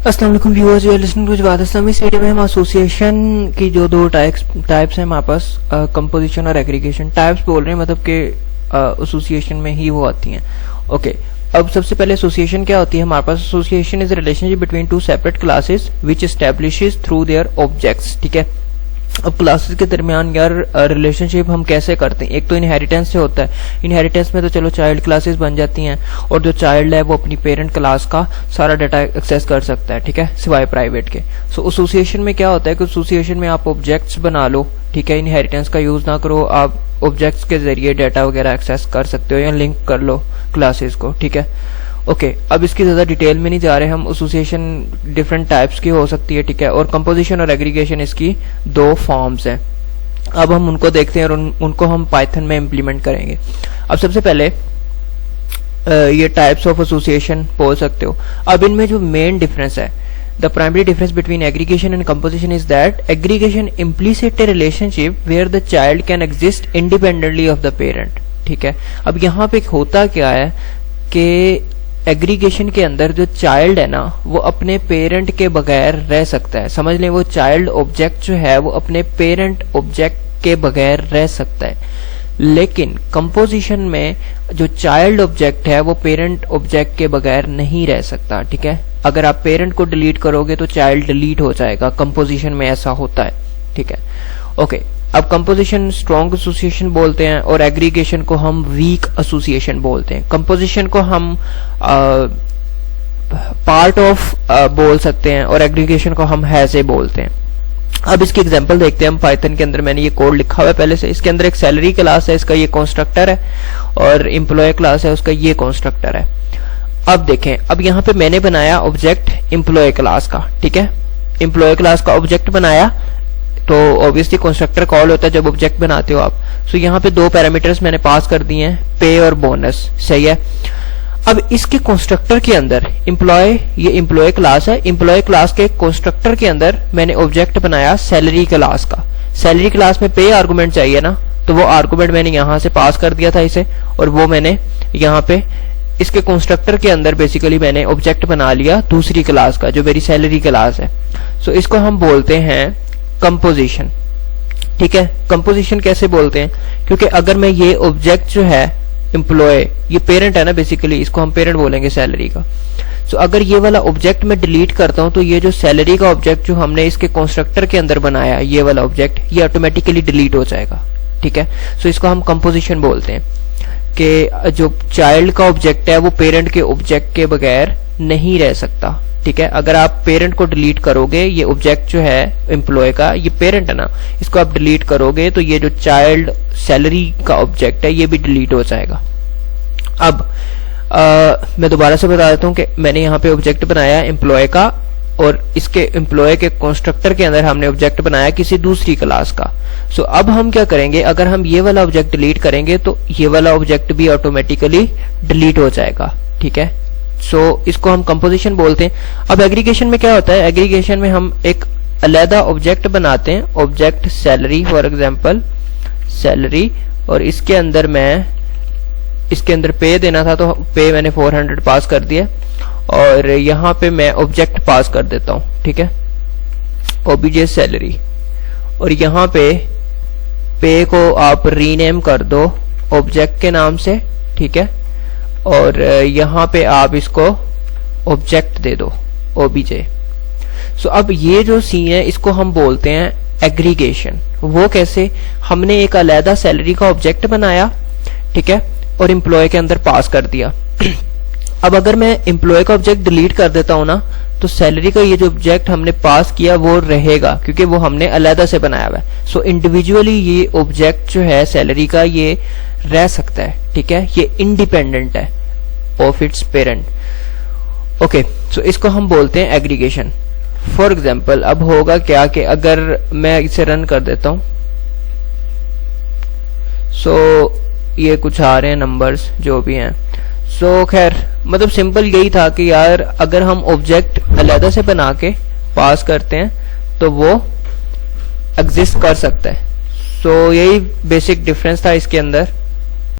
अस्सलाम वालेकुम viewers, you are listening to Jawad Islam. इस वीडियो में हम एसोसिएशन की जो दो टाइप्स हैं हमारे पास, कंपोजिशन और एग्रीगेशन। टाइप्स बोल रहे हैं मतलब कि एसोसिएशन में ही वो आती हैं। ओके, अब सबसे पहले एसोसिएशन क्या होती है हमारे पास? Association is relationship between two separate classes which establishes through their objects. ठीक है, अब क्लासेस के दरमियान यार रिलेशनशिप हम कैसे करते हैं? एक तो इनहेरिटेंस से होता है। इनहेरिटेंस में तो चलो चाइल्ड क्लासेस बन जाती हैं और जो चाइल्ड है वो अपनी पेरेंट क्लास का सारा डाटा एक्सेस कर सकता है, ठीक है, सिवाय प्राइवेट के। सो एसोसिएशन में क्या होता है कि एसोसिएशन में आप ऑब्जेक्ट्स बना लो, ठीक है, इनहेरिटेंस का यूज ना करो, आप ऑब्जेक्ट्स के जरिए डाटा वगैरह एक्सेस कर सकते हो या लिंक कर लो क्लासेस को, ठीक है। ओके, अब इसकी ज्यादा डिटेल में नहीं जा रहे हम। एसोसिएशन डिफरेंट टाइप्स की हो सकती है, ठीक है, और कंपोजिशन और एग्रीगेशन इसकी दो फॉर्म्स हैं। अब हम उनको देखते हैं और उनको हम पाइथन में इम्प्लीमेंट करेंगे। अब सबसे पहले ये टाइप्स ऑफ एसोसिएशन बोल सकते हो। अब इनमें जो मेन डिफरेंस है, the primary difference between aggregation and composition is that aggregation implicit a relationship where the child can exist independently of the parent. ठीक है, अब यहाँ पे होता क्या है कि एग्रीगेशन के अंदर जो चाइल्ड है ना वो अपने पेरेंट के बगैर रह सकता है। समझ लें, वो चाइल्ड ऑब्जेक्ट जो है वो अपने पेरेंट ऑब्जेक्ट के बगैर रह सकता है। लेकिन कंपोजिशन में जो चाइल्ड ऑब्जेक्ट है वो पेरेंट ऑब्जेक्ट के बगैर नहीं रह सकता। ठीक है, अगर आप पेरेंट को डिलीट करोगे तो चाइल्ड डिलीट हो जाएगा। कंपोजिशन में ऐसा होता है, ठीक है। ओके, अब कंपोजिशन स्ट्रॉन्ग एसोसिएशन बोलते हैं और एग्रीगेशन को हम वीक एसोसिएशन बोलते हैं। कंपोजिशन को हम पार्ट ऑफ बोल सकते हैं और एग्रीगेशन को हम हैज ए बोलते हैं। अब इसकी एग्जांपल देखते हैं हम। पाइथन के अंदर मैंने ये कोड लिखा हुआ है पहले से। इसके अंदर एक सैलरी क्लास है, इसका ये कंस्ट्रक्टर है, और एम्प्लॉय क्लास है, उसका ये कंस्ट्रक्टर है। अब देखें, अब यहाँ पे मैंने बनाया ऑब्जेक्ट एम्प्लॉय क्लास का, ठीक है, एम्प्लॉय क्लास का ऑब्जेक्ट बनाया, तो ऑब्वियसली कंस्ट्रक्टर कॉल होता है जब ऑब्जेक्ट बनाते हो आप। सो यहाँ पे दो पैरामीटर्स मैंने पास कर दिए हैं, पे और बोनस, सही है। अब इसके कंस्ट्रक्टर के अंदर एम्प्लॉय, ये एम्प्लॉय क्लास है, एम्प्लॉय क्लास के कंस्ट्रक्टर के अंदर मैंने ऑब्जेक्ट बनाया सैलरी क्लास का। सैलरी क्लास में पे आर्गुमेंट चाहिए ना, तो वो आर्गुमेंट मैंने यहाँ से पास कर दिया था इसे, और वो मैंने यहाँ पे इसके कंस्ट्रक्टर के अंदर बेसिकली मैंने ऑब्जेक्ट बना लिया दूसरी क्लास का जो मेरी सैलरी क्लास है। सो इसको हम बोलते हैं कंपोजिशन। ठीक है, कंपोजिशन कैसे बोलते हैं? क्योंकि अगर मैं ये ऑब्जेक्ट जो है एम्प्लॉय, ये पेरेंट है ना बेसिकली, इसको हम पेरेंट बोलेंगे सैलरी का। सो अगर ये वाला ऑब्जेक्ट मैं डिलीट करता हूं तो ये जो सैलरी का ऑब्जेक्ट जो हमने इसके कंस्ट्रक्टर के अंदर बनाया, ये वाला ऑब्जेक्ट, ये ऑटोमेटिकली डिलीट हो जाएगा। ठीक है, सो इसको हम कंपोजिशन बोलते हैं कि जो चाइल्ड का ऑब्जेक्ट है वो पेरेंट के ऑब्जेक्ट के बगैर नहीं रह सकता। ठीक है, अगर आप पेरेंट को डिलीट करोगे, ये ऑब्जेक्ट जो है एम्प्लॉय का, ये पेरेंट है ना, इसको आप डिलीट करोगे तो ये जो चाइल्ड सैलरी का ऑब्जेक्ट है ये भी डिलीट हो जाएगा। अब मैं दोबारा से बता देता हूँ कि मैंने यहाँ पे ऑब्जेक्ट बनाया एम्प्लॉय का, और इसके एम्प्लॉय के कंस्ट्रक्टर के अंदर हमने ऑब्जेक्ट बनाया किसी दूसरी क्लास का। सो अब हम क्या करेंगे, अगर हम ये वाला ऑब्जेक्ट डिलीट करेंगे तो ये वाला ऑब्जेक्ट भी ऑटोमेटिकली डिलीट हो जाएगा। ठीक है, सो इसको हम कंपोजिशन बोलते हैं। अब एग्रीगेशन में क्या होता है? एग्रीगेशन में हम एक अलग ऑब्जेक्ट बनाते हैं, object salary for example, salary, और इसके अंदर मैं इसके अंदर पे देना था तो पे मैंने 400 पास कर दिया, और यहाँ पे मैं ऑब्जेक्ट पास कर देता हूँ, ठीक है, ओबीजे सैलरी, और यहाँ पे को आप रीनेम कर दो ऑब्जेक्ट के नाम से, ठीक है, और यहाँ पे आप इसको ऑब्जेक्ट दे दो ओबीजे। सो अब ये जो सीन है इसको हम बोलते हैं एग्रीगेशन। वो कैसे? हमने एक अलग सैलरी का ऑब्जेक्ट बनाया, ठीक है, और एम्प्लॉय के अंदर पास कर दिया। अब अगर मैं एम्प्लॉय का ऑब्जेक्ट डिलीट कर देता हूं ना, तो सैलरी का ये जो ऑब्जेक्ट हमने पास किया वो रहेगा, क्योंकि वो हमने अलग से बनाया हुआ है। सो इंडिविजुअली ये ऑब्जेक्ट जो है सैलरी का ये रह सकता है, ठीक है, ये इंडिपेंडेंट है ऑफ इट्स पेरेंट। ओके, सो इसको हम बोलते हैं एग्रीगेशन। फॉर एग्जाम्पल अब होगा क्या कि अगर मैं इसे रन कर देता हूं, सो ये कुछ आ रहे हैं नंबर्स जो भी हैं। सो खैर मतलब सिंपल यही था कि यार अगर हम ऑब्जेक्ट अलग से बना के पास करते हैं तो वो एग्जिस्ट कर सकता है। सो यही बेसिक डिफरेंस था इसके अंदर।